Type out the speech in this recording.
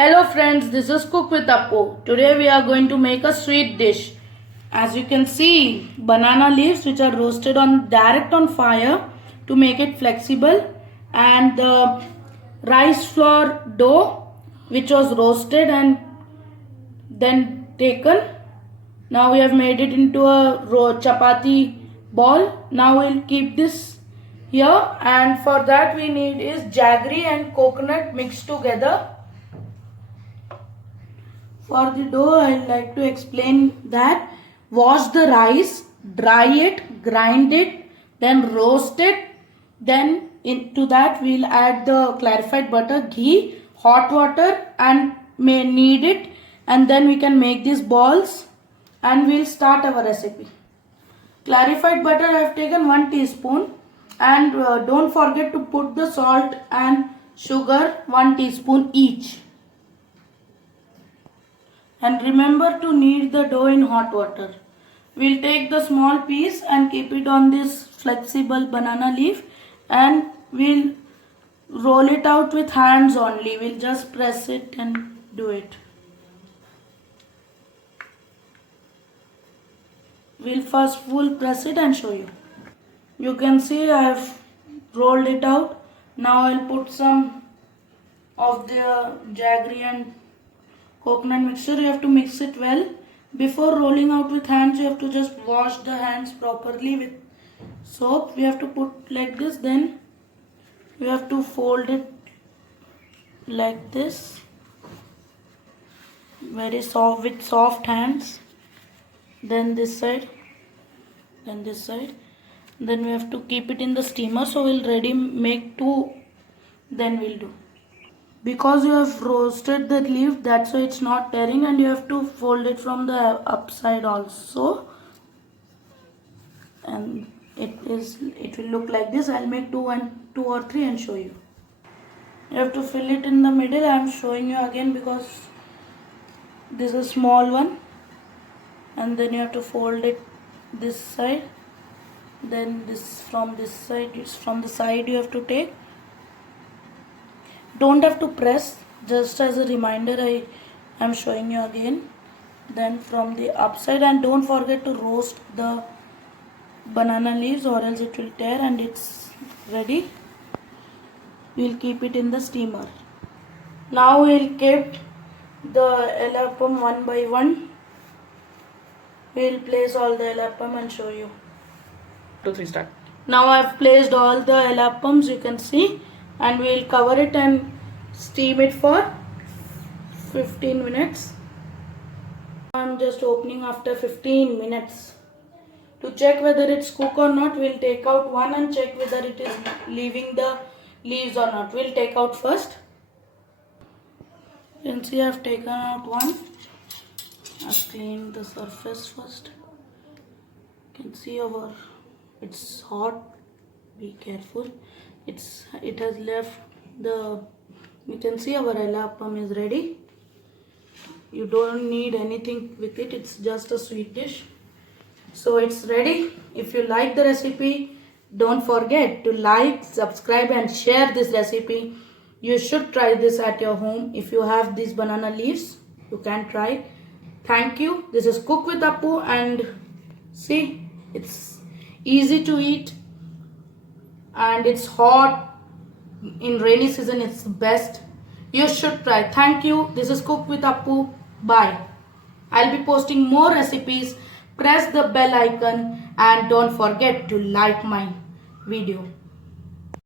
Hello friends, this is Cook with Appu. Today we are going to make a sweet dish. As you can see, banana leaves which are roasted direct on fire to make it flexible, and the rice flour dough which was roasted and then taken. Now we have made it into a chapati ball. Now we'll keep this here, and for that we need is jaggery and coconut mixed together. For the dough, I would like to explain that wash the rice, dry it, grind it, then roast it. Then into that we will add the clarified butter, ghee, hot water, and may knead it, and then we can make these balls and we will start our recipe. Clarified butter I have taken 1 teaspoon, and don't forget to put the salt and sugar 1 teaspoon each. And remember to knead the dough in hot water. We'll take the small piece and keep it on this flexible banana leaf, and we'll roll it out with hands only. We'll just press it and do it. We'll first full press it and show you. You can see I have rolled it out. Now I'll put some of the jaggery and coconut mixture. You have to mix it well. Before rolling out with hands, you have to just wash the hands properly with soap. We have to put like this, then you have to fold it like this, very soft, with soft hands. Then this side, then this side. Then we have to keep it in the steamer. So we'll ready make 2, then we'll do. Because you have roasted the leaf, that's why it's not tearing, and you have to fold it from the upside also, and it will look like this. I'll make 2 or 3 and show you. You have to fill it in the middle. I'm showing you again because this is a small one, and then you have to fold it this side, then this from this side, from the side you have to take. Don't have to press, just as a reminder I am showing you again. Then from the upside, and don't forget to roast the banana leaves or else it will tear, and it's ready. We'll keep it in the steamer. Now we'll keep the elappam one by one. We'll place all the elappam and show you. 2, 3, start. Now I've placed all the elappams, you can see, and we'll cover it and steam it for 15 minutes. I'm just opening after 15 minutes. To check whether it's cooked or not, we'll take out one and check whether it is leaving the leaves or not. We'll take out first. You can see I've taken out one. I've cleaned the surface first. You can see it's hot. Be careful. It has left the. You can see our elappam is ready. You don't need anything with it. It's just a sweet dish. So it's ready. If you like the recipe, don't forget to like, subscribe and share this recipe. You should try this at your home. If you have these banana leaves, you can try. Thank you. This is Cook with Appu, and see, it's easy to eat and it's hot. In rainy season, it's the best. You should try. Thank you. This is Cook with Appu. Bye. I'll be posting more recipes. Press the bell icon and don't forget to like my video.